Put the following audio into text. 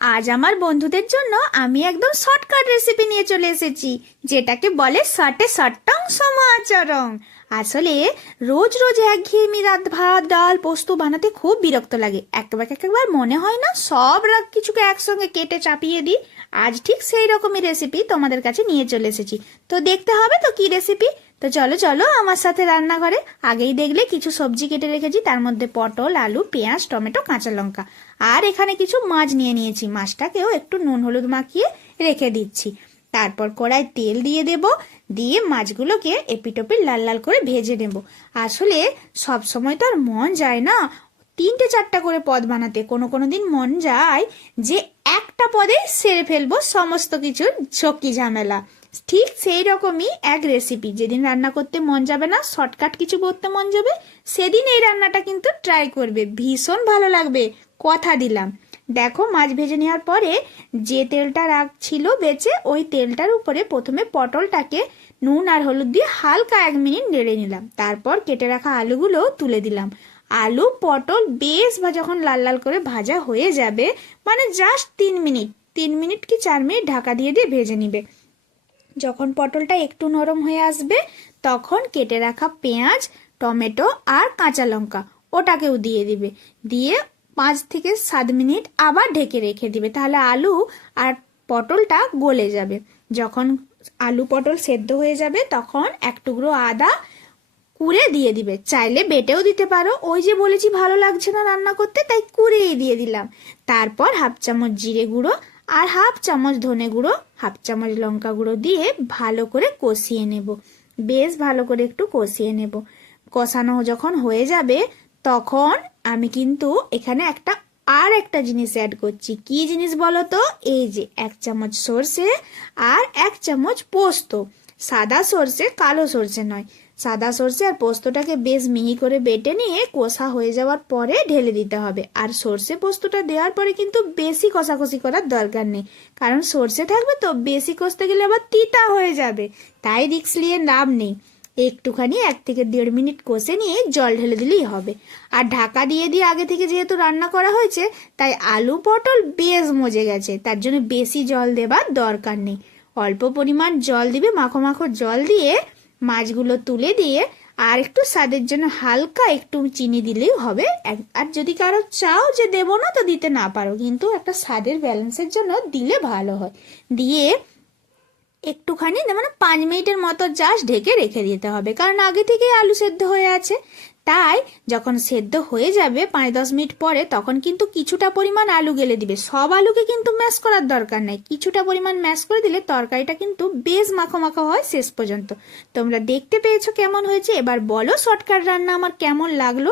আজ আমার বন্ধুদের জন্য আমি একদম শর্টকাট রেসিপি নিয়ে চলে এসেছি, যেটাকে বলে শর্টে শর্টং সমাচরং। আসলে রোজ রোজ একঘেয়েমি রাত ভাত ডাল পোস্ত বানাতে খুব বিরক্ত লাগে। একবার মনে হয় না সব রাত কিছুকে একসঙ্গে কেটে চাপিয়ে দিই। আজ ঠিক সেই রকমই রেসিপি তোমাদের কাছে নিয়ে চলে এসেছি। তো দেখতে হবে তো কি রেসিপি। তো চলো চলো আমার সাথে রান্নাঘরে। আগেই দেখলে কিছু সবজি কেটে রেখেছি, তার মধ্যে পটল, আলু, পেঁয়াজ, টমেটো, কাঁচা লঙ্কা। আর এখানে কিছু মাছ নিয়ে নিয়েছি, মাছটাকেও একটু নুন হলুদ মাখিয়ে রেখে দিচ্ছি। তারপর কড়াই তেল দিয়ে দেব, দিয়ে মাছগুলোকে এপিটোপিট লাল লাল করে ভেজে নেব। আসলে সব সময় তো আর মন যায় না তিনটে চারটা করে পদ বানাতে, কোনো দিন মন যায় যে একটা পদে সেরে ফেলবো সমস্ত কিছুর ঝক্কি ঝামেলা। ঠিক সেই রকমই এক রেসিপি। যেদিন রান্না করতে মন যাবে না, শর্টকাট কিছু করতে মন যাবে, সেদিন এই রান্নাটা কিন্তু ট্রাই করবে, ভীষণ ভালো লাগবে, কথা দিলাম। দেখো মাছ ভেজে নেওয়ার পরে যে তেলটা ছিল বেঁচে, ওই তেলটার উপরে প্রথমে পটলটাকে নুন আর হলুদ দিয়ে হালকা 1 মিনিট নেড়ে নিলাম। তারপর কেটে রাখা আলুগুলো তুলে দিলাম। আলু পটল বেশ যখন লাল লাল করে ভাজা হয়ে যাবে, মানে জাস্ট 3 মিনিট, 3 মিনিট কি 4 মিনিট ঢাকা দিয়ে দিয়ে ভেজে নিবে। যখন পটলটা একটু নরম হয়ে আসবে, তখন কেটে রাখা পেঁয়াজ, টমেটো আর কাঁচা লঙ্কা ওটাকেও দিয়ে দিবে। দিয়ে 5 থেকে 7 মিনিট আবার ঢেকে রেখে দিবে, তাহলে আলু আর পটলটা গলে যাবে। যখন আলু পটল সেদ্ধ হয়ে যাবে, তখন এক টুকরো আদা কুড়ে দিয়ে দিবে, চাইলে বেটেও দিতে পারো। ওই যে বলেছি ভালো লাগছে না রান্না করতে, তাই কুড়েই দিয়ে দিলাম। তারপর হাফ চামচ জিরে গুঁড়ো আর হাফ চামচ ধনে গুঁড়ো, হাফ চামচ লঙ্কা গুঁড়ো দিয়ে ভালো করে কষিয়ে নেব। বেশ ভালো করে একটু কষিয়ে নেব। কষানো যখন হয়ে যাবে, তখন আমি কিন্তু এখানে একটা জিনিস অ্যাড করছি। কি জিনিস বলো তো? এই যে 1 চামচ সর্ষে আর 1 চামচ পোস্ত। সাদা সর্ষে, কালো সর্ষে নয়, সাদা সর্ষে আর পোস্তটাকে বেশ মিহি করে বেটে নিয়ে কষা হয়ে যাওয়ার পরে ঢেলে দিতে হবে। আর সর্ষে পোস্তটা দেওয়ার পরে কিন্তু বেশি কষাকষি করার দরকার নেই, কারণ সর্ষে থাকবে তো, বেশি কষতে গেলে আবার তিতা হয়ে যাবে, তাই রিস্ক নিয়ে লাভ নেই। একটুখানি 1 থেকে 1.5 মিনিট কষে নিয়ে জল ঢেলে দিলেই হবে। আর ঢাকা দিয়ে দিয়ে আগে থেকে যেহেতু রান্না করা হয়েছে, তাই আলু পটল বেশ মজে গেছে, তার জন্য বেশি জল দেবার দরকার নেই। অল্প পরিমাণ জল দিবে, মাখো মাখো জল দিয়ে মাছগুলো তুলে দিয়ে আর একটু স্বাদের জন্য হালকা একটু চিনি দিলেই হবে। আর যদি কারো চাও যে দেবো না, তো দিতে না পারো, কিন্তু একটা স্বাদের ব্যালেন্সের জন্য দিলে ভালো হয়। দিয়ে একটুখানি মানে 5 মিনিটের মতো জাস্ট ঢেকে রেখে দিতে হবে, কারণ আগে থেকেই আলু সেদ্ধ হয়ে আছে। তাই যখন সেদ্ধ হয়ে যাবে 5-10 মিনিট পরে, তখন কিন্তু কিছুটা পরিমাণ আলু গেলে দিবে। সব আলুকে কিন্তু ম্যাশ করার দরকার নেই, কিছুটা পরিমাণ ম্যাশ করে দিলে তরকারিটা কিন্তু বেশ মাখো মাখো হয় শেষ পর্যন্ত। তোমরা দেখতে পেয়েছো কেমন হয়েছে। এবার বলো শর্টকাট রান্না আমার কেমন লাগলো।